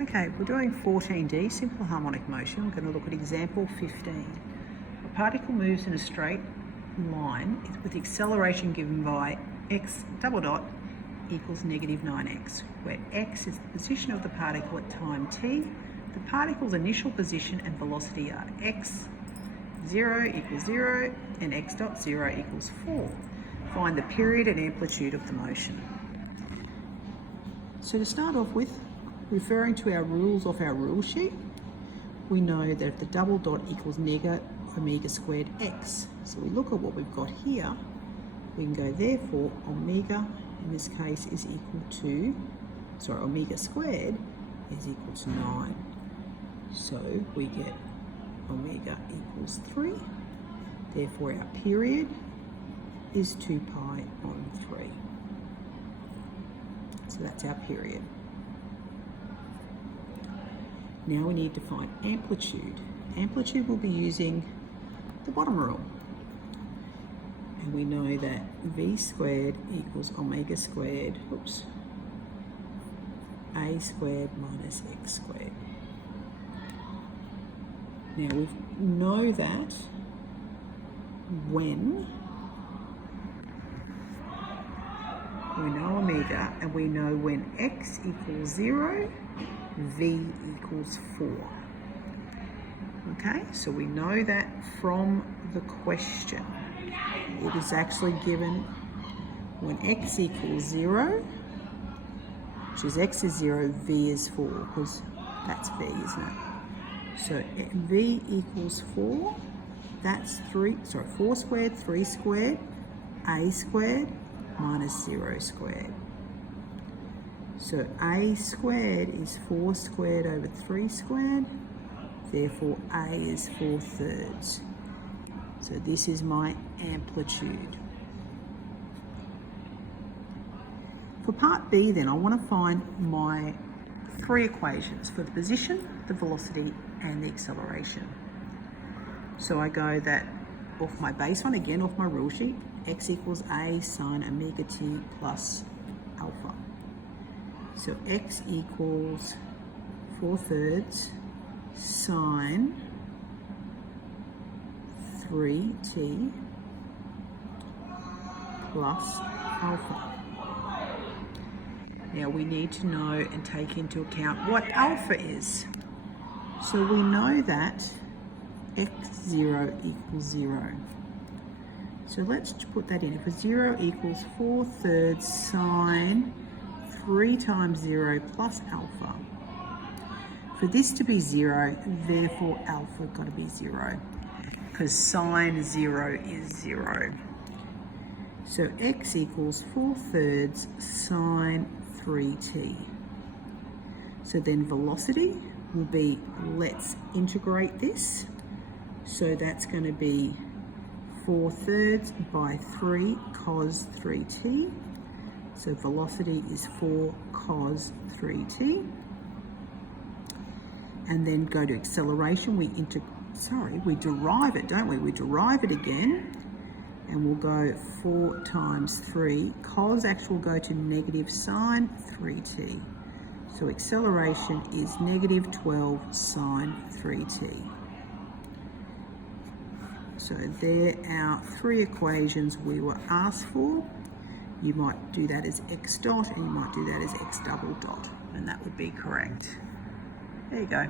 Okay, we're doing 14D, simple harmonic motion. We're going to look at example 15. A particle moves in a straight line with acceleration given by x double dot equals negative 9x, where x is the position of the particle at time t. The particle's initial position and velocity are x 0 equals 0 and x dot 0 equals 4. Find the period and amplitude of the motion. So to start off with, referring to our rules off our rule sheet, we know that if the double dot equals negative omega squared x. So we look at what we've got here, we can go therefore omega in this case is equal to, omega squared is equal to 9. So we get omega equals 3. Therefore our period is 2 pi on 3. So that's our period. Now we need to find amplitude. Amplitude will be using the bottom rule. And we know that v squared equals omega squared, a squared minus x squared. Now we know that when we know omega and we know when x equals 0, v equals 4. Okay, so we know that from the question. It is actually given when x equals 0, which is x is 0, v is 4, because that's v, isn't it? So v equals 4, that's 4 squared, 3 squared, a squared minus 0 squared. So a squared is 4 squared over 3 squared, therefore a is 4/3. So this is my amplitude. For part B then, I want to find my 3 equations for the position, the velocity and the acceleration. So I go that off my base one, again off my rule sheet, x equals a sine omega t plus alpha. So x equals 4/3 sine 3t plus alpha. Now we need to know and take into account what alpha is. So we know that x0 equals 0. So let's put that in. If 0 equals 4/3 sine 3 times 0 plus alpha. For this to be 0, therefore alpha got to be 0, because sine 0 is 0. So x equals 4/3 sine 3t. So then velocity will be, let's integrate this. So that's going to be 4/3 by 3 cos 3t. So velocity is 4 cos 3t. And then go to acceleration. We derive it, don't we? We derive it again. And we'll go 4 times 3. Cos actually will go to negative sine 3t. So acceleration is negative 12 sine 3t. So there are 3 equations we were asked for. You might do that as x dot and you might do that as x double dot, and that would be correct. There you go.